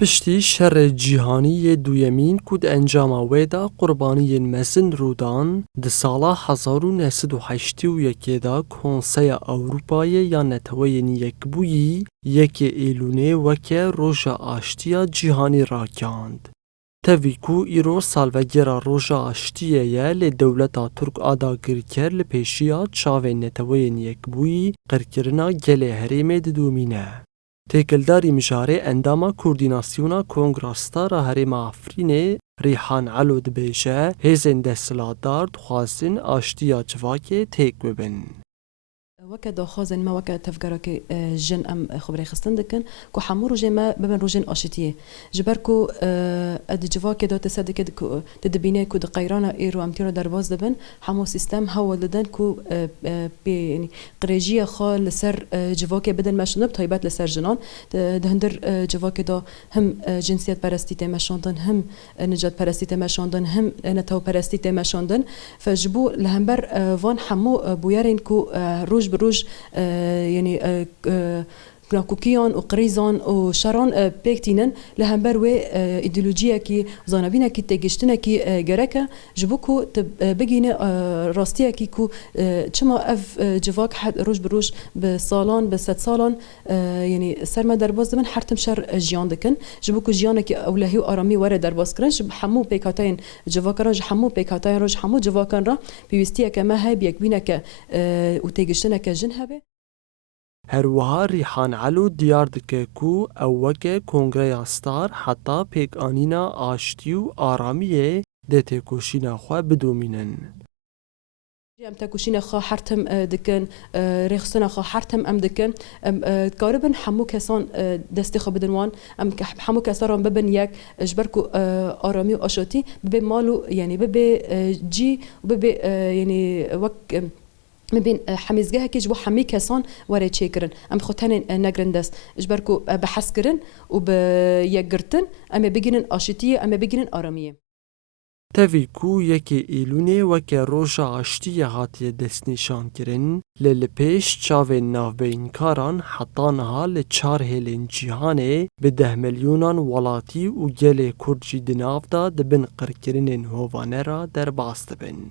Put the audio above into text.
پشتی شر جیهانی دویمین کود انجام ویدا قربانی مزن رودان ده سالا 1981 دا کنسای اوروپای یا نتوین یک بویی یک ایلونه وکه روژا آشتیا جیهانی راکاند. تاویکو ایرو سالوگرا روژا آشتیه یه لدولتا ترک آداگر کر لپیشیا چاوه نتوین یک بویی قرکرنا گله هریم دومینه. تێکەلداری مژارێ ئەنداما کوردیناسیۆنا کۆنگراستا هەرێما ئەفرینê ریحان عەلۆ dibêje hêzên desthilatdar dixwazin aştiya civakê têk bibin. وەکە داخوازن ما وەکە تەفگەرەکە ژن ئەم خبرەی خستن دەکەن کو هەموو ڕۆژێ ما ببن ڕۆژێن ئاشتیە ji ber ku di civakê da te ser dike tu dibîne ku di qeyrana êro em tîra derbas dibin hemû sîstem hewl didin ku qirêjiya xwe li ser civakê bidin meşandin taybet li ser jinan di hindir civakê da him cinsiyetperestî tê meşandin him nicatperestî tê meşandin him netewperestî tê meşandin fe ji bo li hember van hemû bûyerên ku roj bi roj yani کوکیان و قریزان و شران پکتینن لهمبر و ایدئولوژیا کی زانبینه کی تگشتنه کی گرکه جبوکو بگینه راستیه کی کو چما اف جواک حد روز بروز به سالان به 100 سالان یعنی سرما درباز دبن حرتم شر جیان دکن جبوکو جیانه کی اولهی و آرامی وره درباز کرن همو پیکاتین جواک را همو پیکاتین را همو جواکان را پیوستیه که ما هب یک بینه که و تگشتنه که جن هبه هەروەها ریحان عەلۆ دیار دکه کو ئەو وەکێ کۆنگرەیا ستار حتا پێکئانینا ئاشتی و ئارامیê dê têkoşîna xwe bidomînin. ام تکوشین خو حرتم دکن رخصنا خو حرتم ام دکن قاربن حمو کسان دستی خو بدنوان ام حمو کسان ببن یک جبرکو آرامی و آشاتی به مالو یعنی به جی و به یعنی وک مبين حميزجها كي جبو حمي كسان ورا تشيكرن ام خوتن نجرن دست اجبركو بحسكرن وبيجرتن اما بيجنن اشتيه اما بيجنن اراميه تاویکو یکی ایلونه وکه روژا آشتی هاتیه دستنیشان کرن لپیش چاوه ناوبین کاران حتی نها لچار هلین جیهانه به 10 میلیونان ولاتی و گل کرد جی دناف دا دبن قرکرنین هوانه را در باست بین.